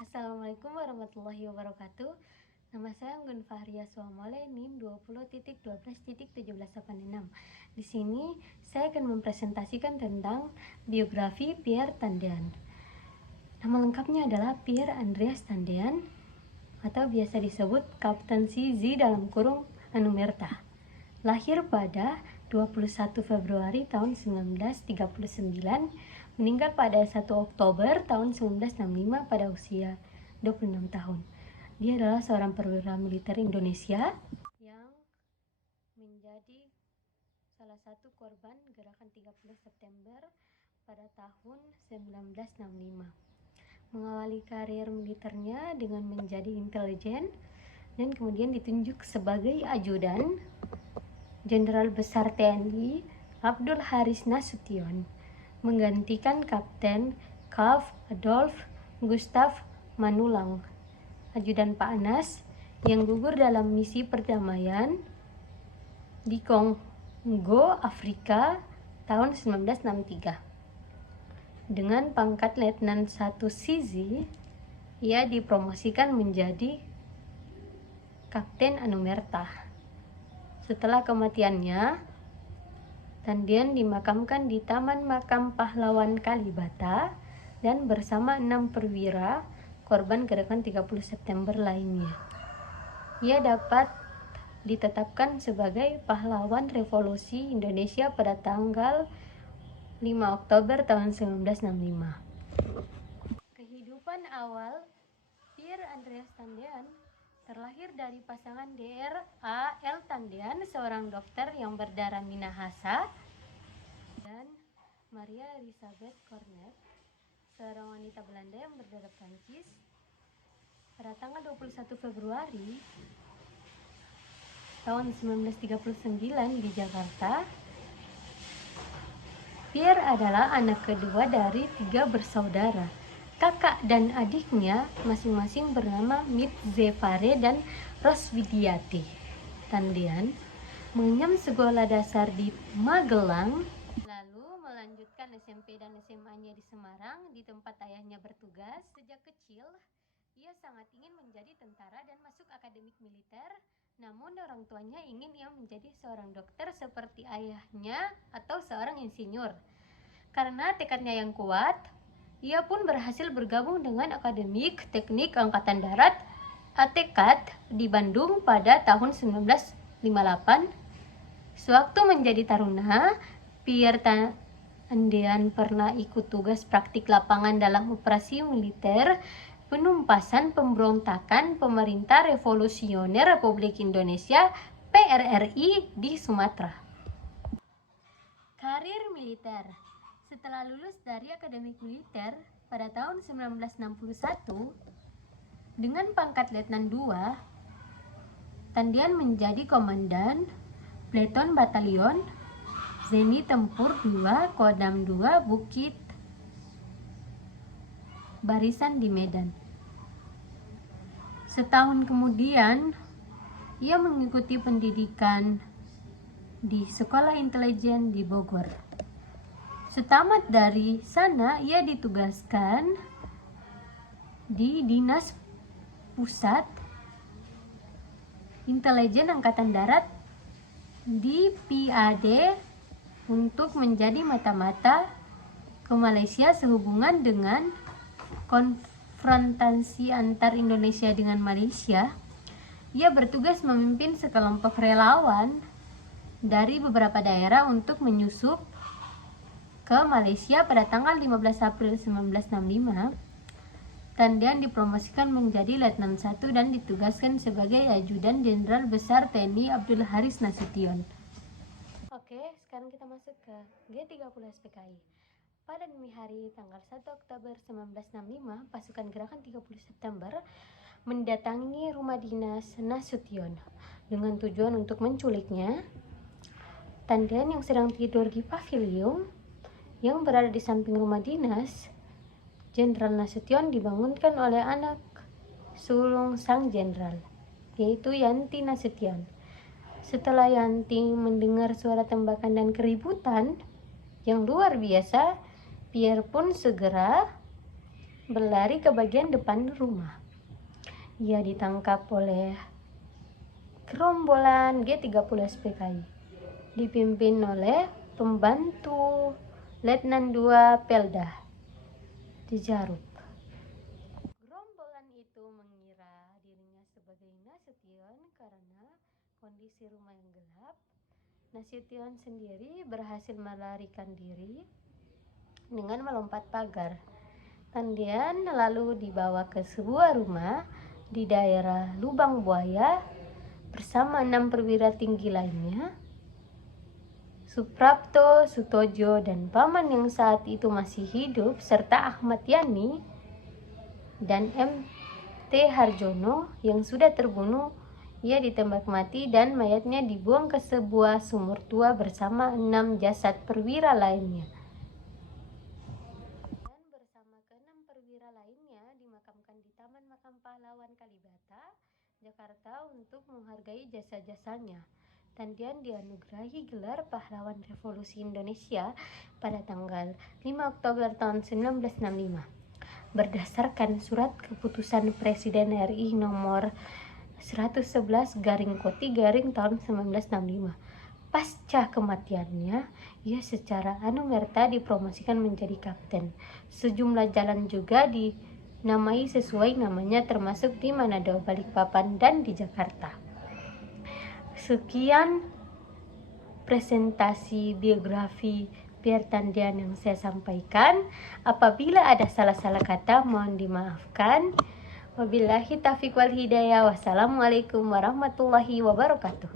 Assalamualaikum warahmatullahi wabarakatuh. Nama saya Anggun Fahria Swamole, NIM 20.12.1786. Di sini saya akan mempresentasikan tentang biografi Pierre Tandean. Nama lengkapnya adalah Pierre Andreas Tandean atau biasa disebut Kapten CZ dalam kurung Anumerta. Lahir pada 21 Februari tahun 1939, meninggal pada 1 Oktober tahun 1965 pada usia 26 tahun. Dia adalah seorang perwira militer Indonesia yang menjadi salah satu korban gerakan 30 September pada tahun 1965. Mengawali karir militernya dengan menjadi intelijen dan kemudian ditunjuk sebagai ajudan Jenderal Besar TNI Abdul Haris Nasution, menggantikan Kapten Karl Adolf Gustav Manulang, ajudan Pak Anas, yang gugur dalam misi perdamaian di Kongo, Afrika tahun 1963. Dengan pangkat Letnan 1 CZ, ia dipromosikan menjadi Kapten Anumerta. Setelah kematiannya, Tandean dimakamkan di Taman Makam Pahlawan Kalibata dan bersama 6 perwira korban gerakan 30 September lainnya. Ia dapat ditetapkan sebagai pahlawan revolusi Indonesia pada tanggal 5 Oktober tahun 1965. Kehidupan awal Pierre Andreas Tandean terlahir dari pasangan Dr. A.L. Tandean, seorang dokter yang berdarah Minahasa, dan Maria Elizabeth Cornet, seorang wanita Belanda yang berdarah Prancis. Pada tanggal 21 Februari tahun 1939 di Jakarta, Pierre adalah anak kedua dari 3 bersaudara. Kakak dan adiknya masing-masing bernama Mitze Fare dan Roswidiati. Tandean mengenyam sekolah dasar di Magelang, lalu melanjutkan SMP dan SMA-nya di Semarang di tempat ayahnya bertugas. Sejak kecil, ia sangat ingin menjadi tentara dan masuk akademik militer, namun orang tuanya ingin ia menjadi seorang dokter seperti ayahnya atau seorang insinyur. Karena tekadnya yang kuat, ia pun berhasil bergabung dengan Akademik Teknik Angkatan Darat (ATKAD) di Bandung pada tahun 1958. Sewaktu menjadi taruna, Pierre Tandean pernah ikut tugas praktik lapangan dalam operasi militer penumpasan pemberontakan Pemerintah Revolusioner Republik Indonesia (PRRI) di Sumatera. Karir militer. Setelah lulus dari Akademik Militer pada tahun 1961 dengan pangkat Letnan 2, Tandean menjadi komandan Pleton Batalion Zeni Tempur 2 Kodam 2 Bukit Barisan di Medan. Setahun kemudian, ia mengikuti pendidikan di Sekolah Intelijen di Bogor. Setamat dari sana, ia ditugaskan di Dinas Pusat Intelijen Angkatan Darat di PAD untuk menjadi mata-mata ke Malaysia sehubungan dengan konfrontasi antar Indonesia dengan Malaysia. Ia bertugas memimpin sekelompok relawan dari beberapa daerah untuk menyusup ke Malaysia pada tanggal 15 April 1965. Tandean dipromosikan menjadi Letnan 1 dan ditugaskan sebagai ajudan Jenderal Besar TNI Abdul Haris Nasution. Oke, sekarang kita masuk ke G30 SPKI. Pada dini hari tanggal 1 Oktober 1965, pasukan gerakan 30 September mendatangi rumah dinas Nasution dengan tujuan untuk menculiknya. Tandean yang sedang tidur di pavilion yang berada di samping rumah dinas Jenderal Nasution dibangunkan oleh anak sulung sang jenderal, yaitu Yanti Nasution. Setelah Yanti mendengar suara tembakan dan keributan yang luar biasa, Pierre pun segera berlari ke bagian depan rumah. Ia ditangkap oleh gerombolan G30 SPKI, dipimpin oleh pembantu Letnan II Pelda Cijarub. Gerombolan itu mengira dirinya sebagai Nasution karena kondisi rumah yang gelap. Nasution sendiri berhasil melarikan diri dengan melompat pagar. Tandian lalu dibawa ke sebuah rumah di daerah Lubang Buaya bersama 6 perwira tinggi lainnya, Suprapto, Sutojo, dan paman yang saat itu masih hidup, serta Ahmad Yani dan MT Harjono yang sudah terbunuh. Ia ditembak mati dan mayatnya dibuang ke sebuah sumur tua bersama 6 jasad perwira lainnya. Dan bersama ke-6 perwira lainnya dimakamkan di Taman Makam Pahlawan Kalibata, Jakarta untuk menghargai jasa-jasanya. Tandian dianugerahi gelar Pahlawan Revolusi Indonesia pada tanggal 5 Oktober tahun 1965 berdasarkan surat keputusan Presiden RI nomor 111/3 tahun 1965. Pasca kematiannya, ia secara anumerta dipromosikan menjadi kapten. Sejumlah jalan juga dinamai sesuai namanya, termasuk di Manado, Balikpapan, dan di Jakarta. Sekian presentasi biografi Pierre Tandian yang saya sampaikan. Apabila ada salah-salah kata, mohon dimaafkan. Wabillahi taufiq wal hidayah. Wassalamualaikum warahmatullahi wabarakatuh.